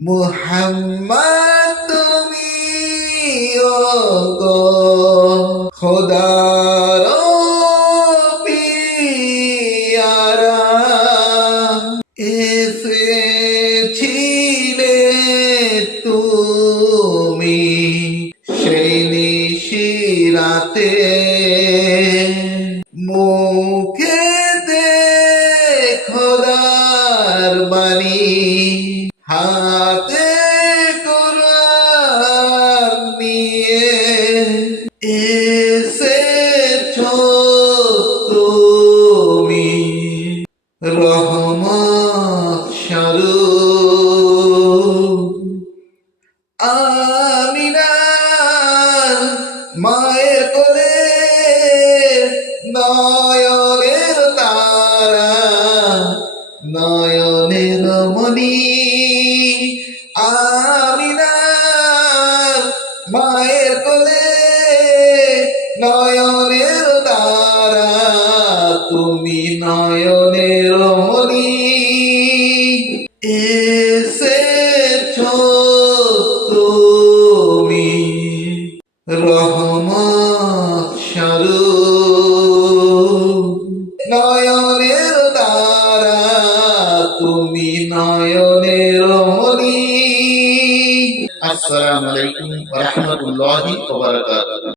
মুহাম্মদ তুমি ওগো খোদার পিয়ারা এসেছিলে তুমি সেই নিশিরাতে মুখেতে খোদার বাণী হাতে কোরআন নিয়ে এসেছো তুমি রহমত স্বরূপ আমিনার মায়ের কোলে নয়নের তারা নয়নের মণি আমিনার মায়ের কোলে নয়নের তারা তুমি নয়নের মণি এসেছো তুমি রহমত স্বরূপ নয়নের তারা তুমি নয়নের মণি। আসসালামু আলাইকুম ওয়া রাহমাতুল্লাহি ওয়া বারাকাতুহু।